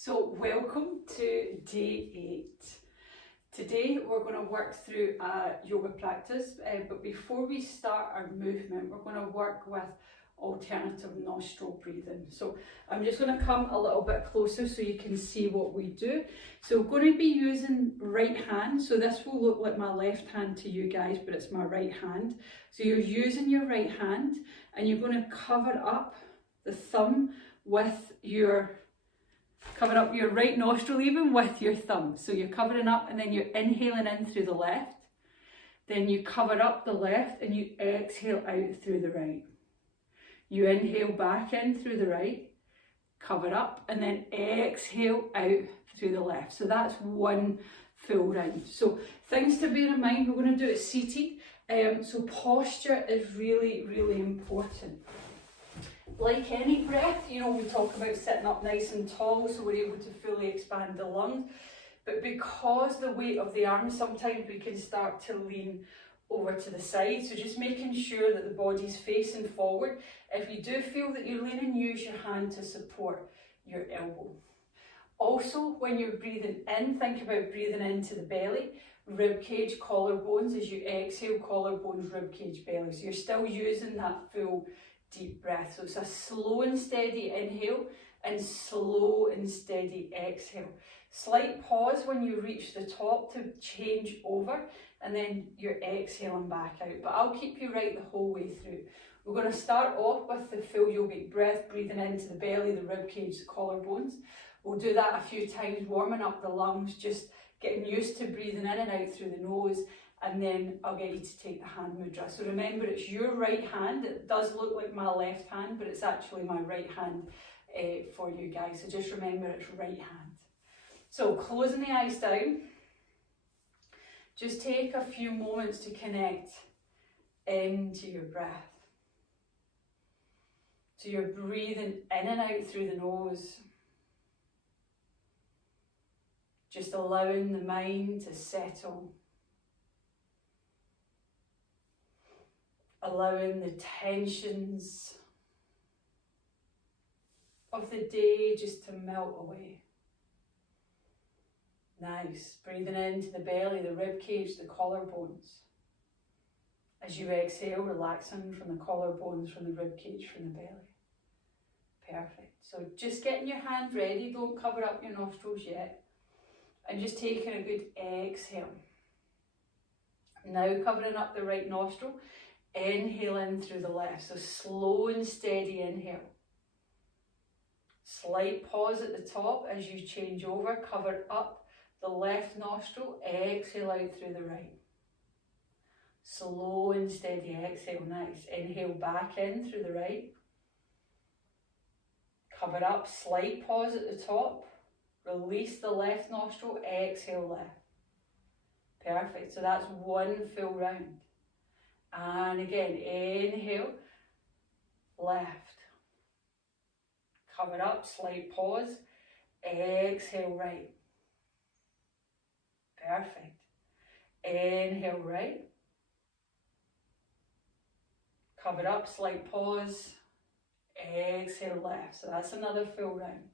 So welcome to day 8. Today we're going to work through a yoga practice, but before we start our movement we're going to work with alternative nostril breathing. So I'm just going to come a little bit closer so you can see what we do. So we're going to be using right hand, so this will look like my left hand to you guys, but it's my right hand. So you're using your right hand and you're going to cover up the thumb with your right nostril even with your thumb. So you're covering up and then you're inhaling in through the left. Then you cover up the left and you exhale out through the right. You inhale back in through the right, cover up and then exhale out through the left. So that's one full round. So things to bear in mind, we're going to do it seated. So posture is really, really important. Like any breath, we talk about sitting up nice and tall so we're able to fully expand the lungs. But because the weight of the arms, sometimes we can start to lean over to the side. So just making sure that the body's facing forward. If you do feel that you're leaning, use your hand to support your elbow. Also, when you're breathing in, think about breathing into the belly, rib cage, collarbones. As you exhale, collarbones, rib cage, belly. So you're still using that full deep breath. So it's a slow and steady inhale and slow and steady exhale. Slight pause when you reach the top to change over, and then you're exhaling back out. But I'll keep you right the whole way through. We're going to start off with the full yogic breath, breathing into the belly, the rib cage, the collarbones. We'll do that a few times, warming up the lungs, just getting used to breathing in and out through the nose. And then I'll get you to take the hand mudra. So remember, it's your right hand. It does look like my left hand, but it's actually my right hand for you guys. So just remember, it's right hand. So closing the eyes down. Just take a few moments to connect into your breath. So you're breathing in and out through the nose. Just allowing the mind to settle. Allowing the tensions of the day just to melt away. Nice. Breathing into the belly, the rib cage, the collarbones. As you exhale, relaxing from the collarbones, from the rib cage, from the belly. Perfect. So just getting your hand ready. Don't cover up your nostrils yet. And just taking a good exhale. Now covering up the right nostril. Inhale in through the left, so slow and steady inhale. Slight pause at the top as you change over, cover up the left nostril, exhale out through the right. Slow and steady exhale, nice. Inhale back in through the right. Cover up, slight pause at the top, release the left nostril, exhale left. Perfect, so that's one full round. And again, inhale, left. Cover up, slight pause, exhale right. Perfect. Inhale right. Cover up, slight pause, exhale left. So that's another full round.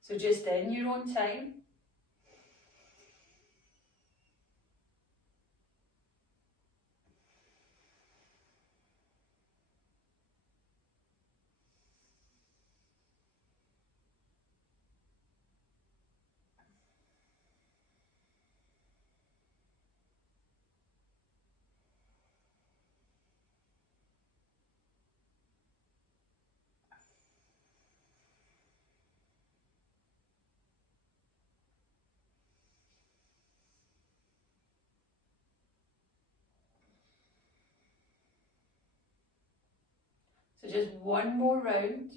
So just in your own time. So just one more round.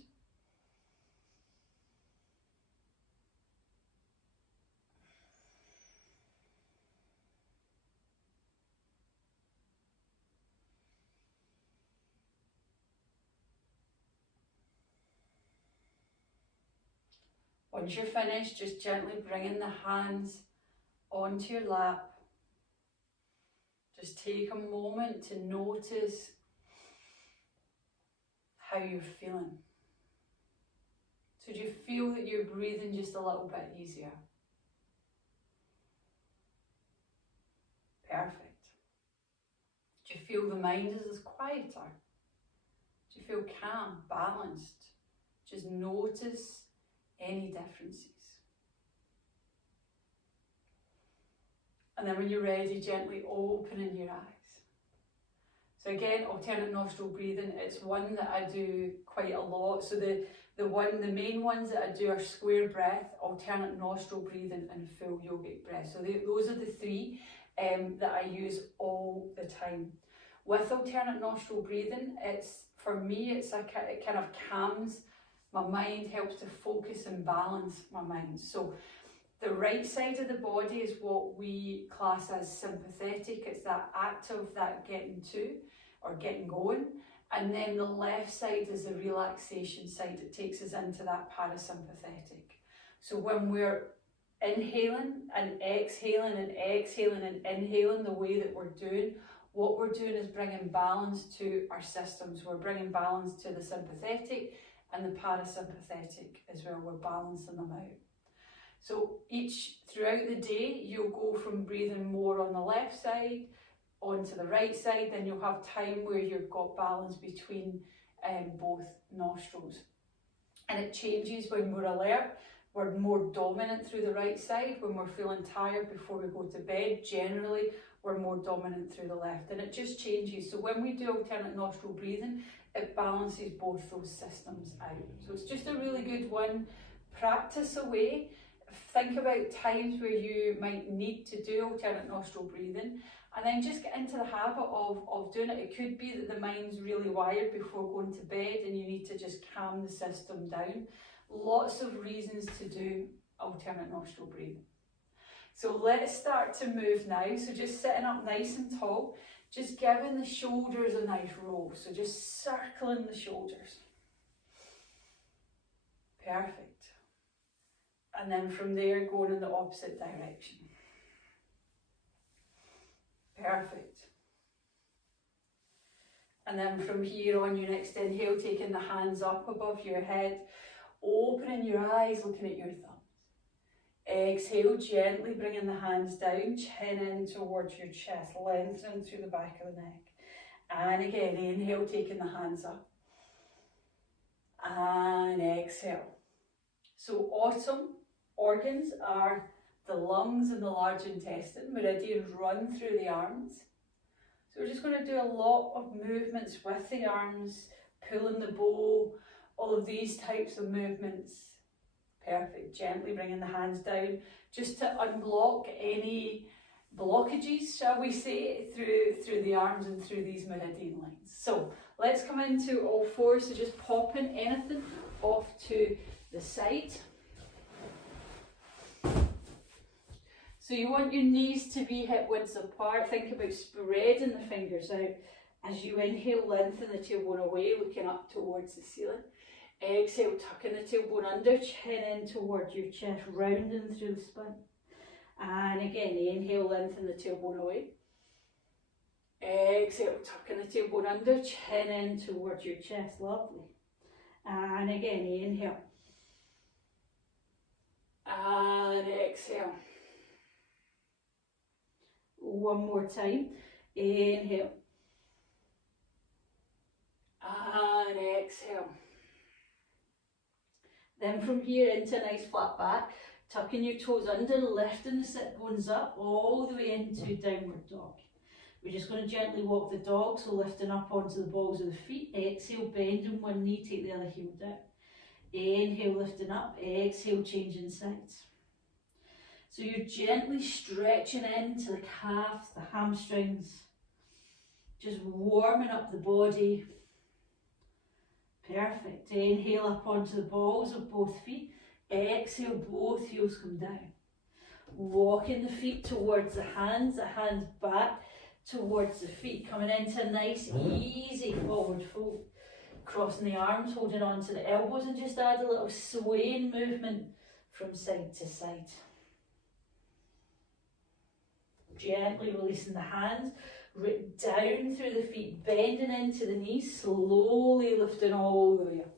Once you're finished, just gently bringing the hands onto your lap. Just take a moment to notice how you're feeling. So do you feel that you're breathing just a little bit easier? Perfect. Do you feel the mind is quieter? Do you feel calm, balanced? Just notice any differences. And then when you're ready, gently opening your eyes. So again, alternate nostril breathing, it's one that I do quite a lot. So the main ones that I do are square breath, alternate nostril breathing and full yogic breath. So those are the three that I use all the time. With alternate nostril breathing, for me, it kind of calms my mind, helps to focus and balance my mind. So the right side of the body is what we class as sympathetic. It's that active, that getting to or getting going. And then the left side is the relaxation side. It takes us into that parasympathetic. So when we're inhaling and exhaling and exhaling and inhaling the way that we're doing, what we're doing is bringing balance to our systems. We're bringing balance to the sympathetic and the parasympathetic as well. We're balancing them out. So throughout the day, you'll go from breathing more on the left side onto the right side, then you'll have time where you've got balance between both nostrils. And it changes when we're alert. We're more dominant through the right side. When we're feeling tired before we go to bed, generally we're more dominant through the left. And it just changes. So when we do alternate nostril breathing, it balances both those systems out. So it's just a really good one. Practice away. Think about times where you might need to do alternate nostril breathing, and then just get into the habit of doing it. It could be that the mind's really wired before going to bed and you need to just calm the system down. Lots of reasons to do alternate nostril breathing. So let's start to move now. So just sitting up nice and tall, just giving the shoulders a nice roll. So just circling the shoulders. Perfect. And then from there, going in the opposite direction. Perfect. And then from here on your next inhale, taking the hands up above your head, opening your eyes, looking at your thumbs. Exhale, gently bringing the hands down, chin in towards your chest, lengthening through the back of the neck. And again, inhale, taking the hands up. And exhale. So autumn organs are the lungs and the large intestine. Meridians run through the arms. So we're just going to do a lot of movements with the arms, pulling the bow, all of these types of movements. Perfect. Gently bringing the hands down just to unblock any blockages, shall we say, through the arms and through these meridian lines. So let's come into all fours. So just popping anything off to the side. So you want your knees to be hip widths apart. Think about spreading the fingers out. As you inhale, lengthen the tailbone away, looking up towards the ceiling. Exhale, tucking the tailbone under, chin in towards your chest, rounding through the spine. And again, inhale, lengthen the tailbone away. Exhale, tucking the tailbone under, chin in towards your chest. Lovely. And again, inhale. And exhale. One more time. Inhale. And exhale. Then from here into a nice flat back, tucking your toes under, lifting the sit bones up all the way into downward dog. We're just going to gently walk the dog, so lifting up onto the balls of the feet. Exhale, bending one knee, take the other heel down. Inhale, lifting up. Exhale, changing sides. So you're gently stretching into the calves, the hamstrings, just warming up the body. Perfect. Inhale up onto the balls of both feet. Exhale, both heels come down. Walking the feet towards the hands back towards the feet. Coming into a nice, easy forward fold. Crossing the arms, holding on to the elbows, and just add a little swaying movement from side to side. Gently releasing the hands, down through the feet, bending into the knees, slowly lifting all the way up.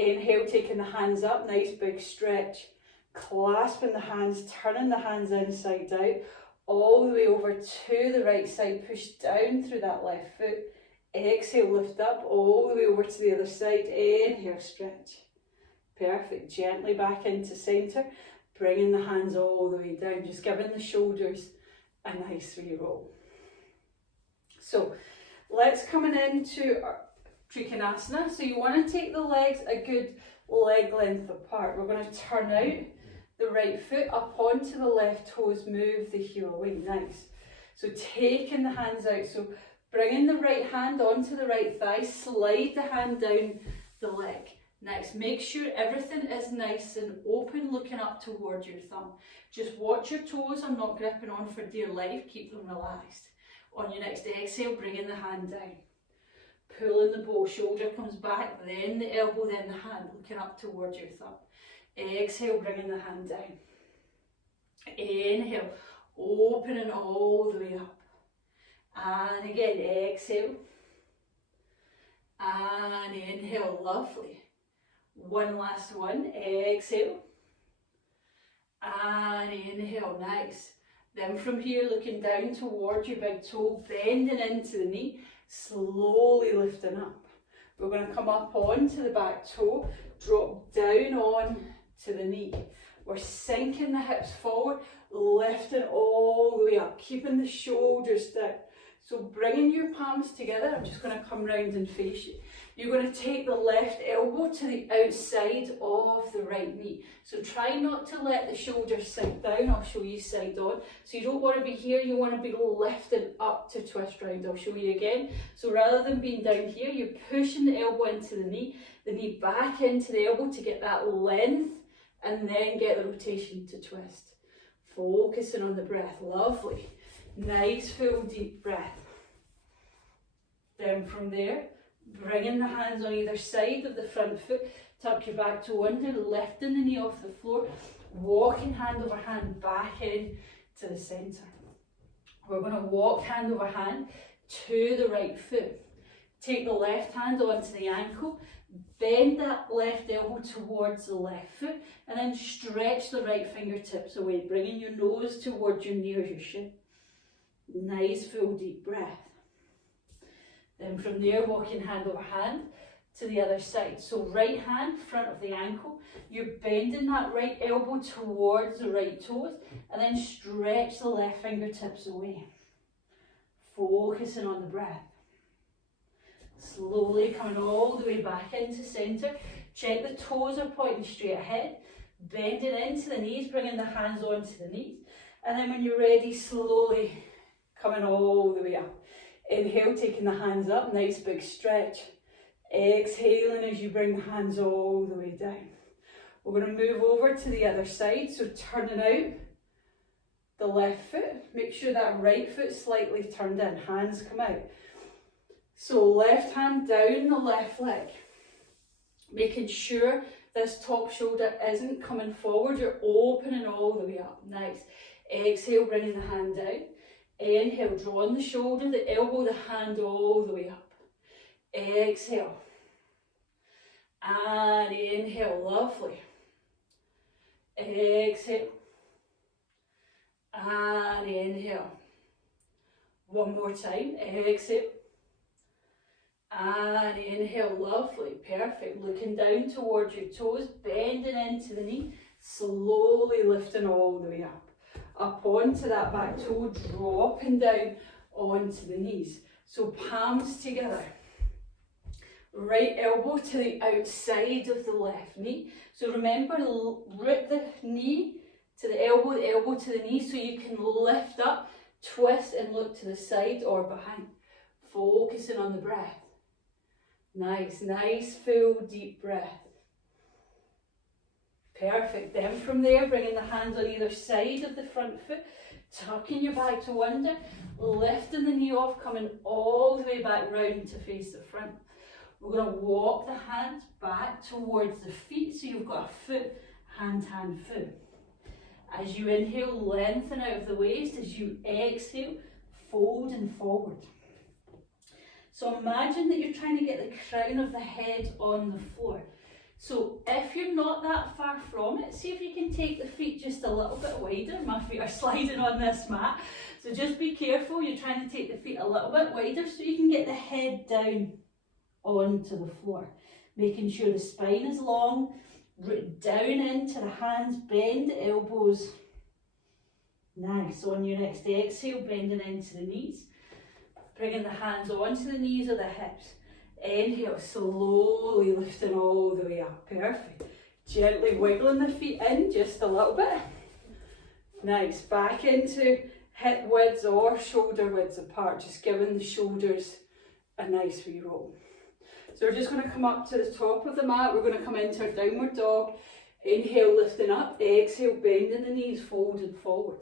Inhale, taking the hands up, nice big stretch. Clasping the hands, turning the hands inside out, all the way over to the right side, push down through that left foot. Exhale, lift up, all the way over to the other side. Inhale, stretch. Perfect. Gently back into centre, bringing the hands all the way down, just giving the shoulders a nice wee roll. So let's come into our Trikonasana. So you want to take the legs a good leg length apart. We're going to turn out the right foot up onto the left toes, move the heel away. Nice. So taking the hands out, so bringing the right hand onto the right thigh, slide the hand down the leg. Next, make sure everything is nice and open, looking up towards your thumb. Just watch your toes. I'm not gripping on for dear life. Keep them relaxed. On your next exhale, bringing the hand down. Pulling the bow, shoulder comes back, then the elbow, then the hand, looking up towards your thumb. Exhale, bringing the hand down. Inhale, opening all the way up. And again, exhale. And inhale, lovely. One last one, exhale. And inhale, nice. Then from here, looking down towards your big toe, bending into the knee, slowly lifting up. We're going to come up onto the back toe, drop down on to the knee. We're sinking the hips forward, lifting all the way up, keeping the shoulders down. So bringing your palms together, I'm just going to come round and face you. You're going to take the left elbow to the outside of the right knee. So try not to let the shoulders sink down. I'll show you side on. So you don't want to be here, you want to be lifted up to twist round. I'll show you again. So rather than being down here, you're pushing the elbow into the knee back into the elbow to get that length, and then get the rotation to twist. Focusing on the breath. Lovely. Nice full deep breath. Then from there, bringing the hands on either side of the front foot, tuck your back toe under, lifting the knee off the floor, walking hand over hand back in to the centre. We're going to walk hand over hand to the right foot. Take the left hand onto the ankle, bend that left elbow towards the left foot, and then stretch the right fingertips away, bringing your nose towards your knee or your shin. Nice full deep breath. Then from there, walking hand over hand to the other side. So right hand, front of the ankle, you're bending that right elbow towards the right toes, and then stretch the left fingertips away. Focusing on the breath. Slowly coming all the way back into centre. Check the toes are pointing straight ahead. Bending into the knees, bringing the hands onto the knees. And then when you're ready, slowly coming all the way up. Inhale, taking the hands up, nice big stretch. Exhaling as you bring the hands all the way down. We're going to move over to the other side, so turning out the left foot. Make sure that right foot slightly turned in, hands come out. So left hand down the left leg. Making sure this top shoulder isn't coming forward, you're opening all the way up. Nice. Exhale, bringing the hand down. Inhale, drawing the shoulder, the elbow, the hand all the way up. Exhale. And inhale, lovely. Exhale. And inhale. One more time, exhale. And inhale, lovely, perfect. Looking down towards your toes, bending into the knee, slowly lifting all the way up. Up onto that back toe, dropping down onto the knees. So palms together. Right elbow to the outside of the left knee. So remember, root the knee to the elbow to the knee, so you can lift up, twist and look to the side or behind. Focusing on the breath. Nice, nice full deep breath. Perfect. Then from there, bringing the hands on either side of the front foot, tucking your back to under, lifting the knee off, coming all the way back round to face the front. We're going to walk the hands back towards the feet, so you've got a foot, hand, foot. As you inhale, lengthen out of the waist. As you exhale, folding forward. So imagine that you're trying to get the crown of the head on the floor. So if you're not that far from it, see if you can take the feet just a little bit wider. My feet are sliding on this mat, so just be careful. You're trying to take the feet a little bit wider so you can get the head down onto the floor. Making sure the spine is long, root down into the hands, bend the elbows. Nice. On your next exhale, bending into the knees. Bringing the hands onto the knees or the hips. Inhale, slowly lifting all the way up. Perfect. Gently wiggling the feet in just a little bit. Nice. Back into hip widths or shoulder widths apart, just giving the shoulders a nice wee roll. So we're just going to come up to the top of the mat. We're going to come into our downward dog. Inhale, lifting up. Exhale, bending the knees, folding forward.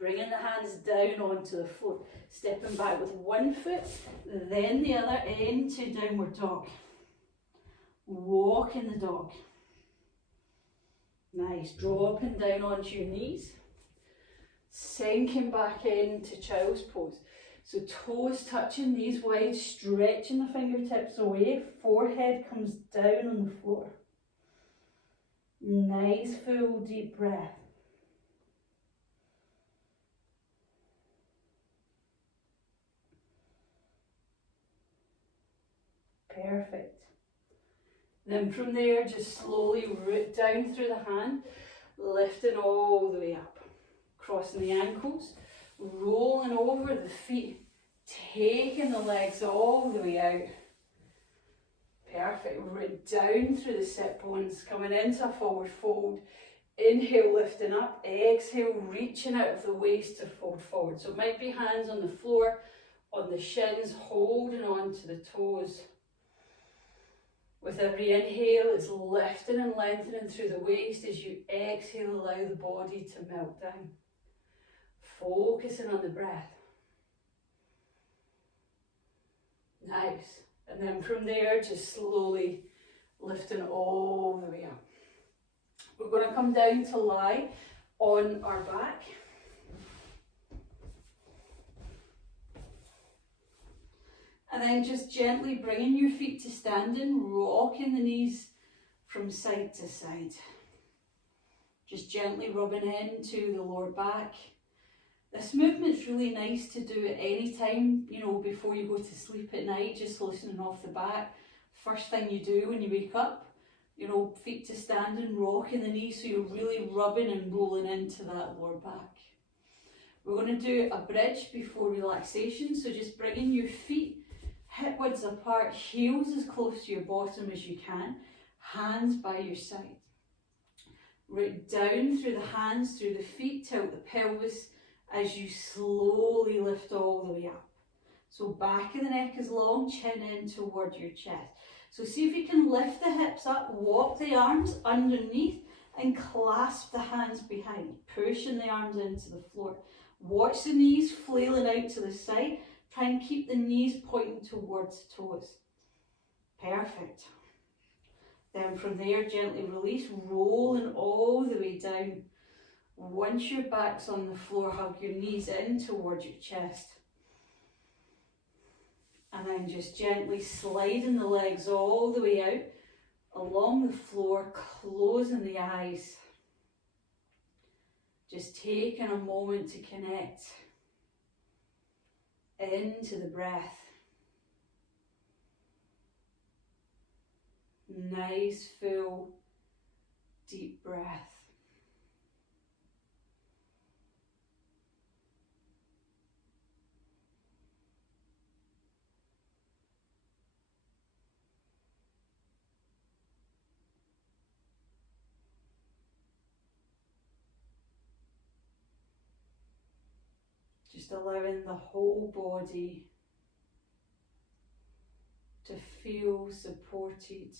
Bringing the hands down onto the floor. Stepping back with one foot, then the other into downward dog. Walking the dog. Nice. Dropping down onto your knees. Sinking back into child's pose. So toes touching, knees wide, stretching the fingertips away. Forehead comes down on the floor. Nice full deep breath. Perfect. Then from there, just slowly root down through the hand, lifting all the way up. Crossing the ankles, rolling over the feet, taking the legs all the way out. Perfect. Root down through the sit bones, coming into a forward fold. Inhale, lifting up. Exhale, reaching out of the waist to fold forward. So it might be hands on the floor, on the shins, holding on to the toes. With every inhale, it's lifting and lengthening through the waist. As you exhale, allow the body to melt down. Focusing on the breath. Nice. And then from there, just slowly lifting all the way up. We're going to come down to lie on our back. And then just gently bringing your feet to standing, rocking the knees from side to side. Just gently rubbing into the lower back. This movement's really nice to do at any time, before you go to sleep at night, just loosening off the back. First thing you do when you wake up, feet to standing, rocking the knees so you're really rubbing and rolling into that lower back. We're going to do a bridge before relaxation, so just bringing your feet hip widths apart, heels as close to your bottom as you can, hands by your side. Root down through the hands, through the feet, tilt the pelvis as you slowly lift all the way up. So back of the neck is long, chin in toward your chest. So see if you can lift the hips up, walk the arms underneath and clasp the hands behind, pushing the arms into the floor. Watch the knees flailing out to the side. Try and keep the knees pointing towards the toes. Perfect. Then from there, gently release, rolling all the way down. Once your back's on the floor, hug your knees in towards your chest. And then just gently sliding the legs all the way out, along the floor, closing the eyes. Just taking a moment to connect into the breath. Nice, full, deep breath. Just allowing the whole body to feel supported.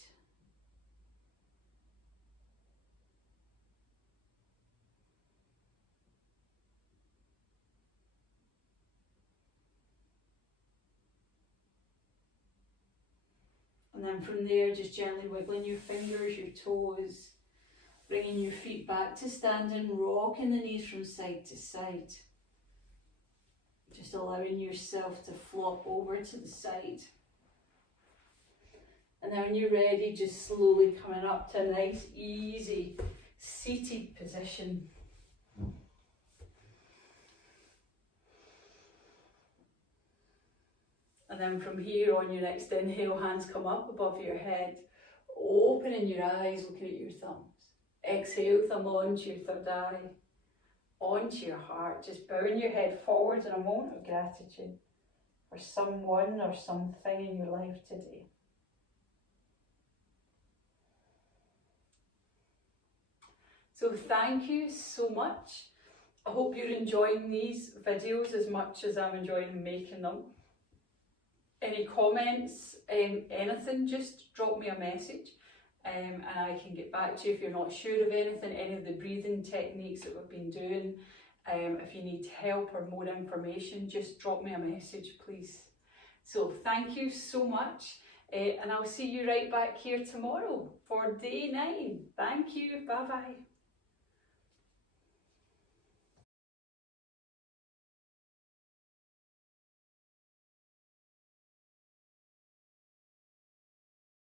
And then from there, just gently wiggling your fingers, your toes, bringing your feet back to standing, rocking the knees from side to side. Just allowing yourself to flop over to the side. And And then when you're ready, just slowly coming up to a nice, easy, seated position. And then from here on your next inhale, hands come up above your head, opening your eyes, looking at your thumbs. Exhale, thumb onto your third eye, onto your heart, just bowing your head forwards in a moment of gratitude for someone or something in your life today. So thank you so much. I hope you're enjoying these videos as much as I'm enjoying making them. Any comments, anything, just drop me a message and I can get back to you if you're not sure of anything, any of the breathing techniques that we've been doing. If you need help or more information, just drop me a message, please. So thank you so much, and I'll see you right back here tomorrow for day 9. Thank you. Bye-bye.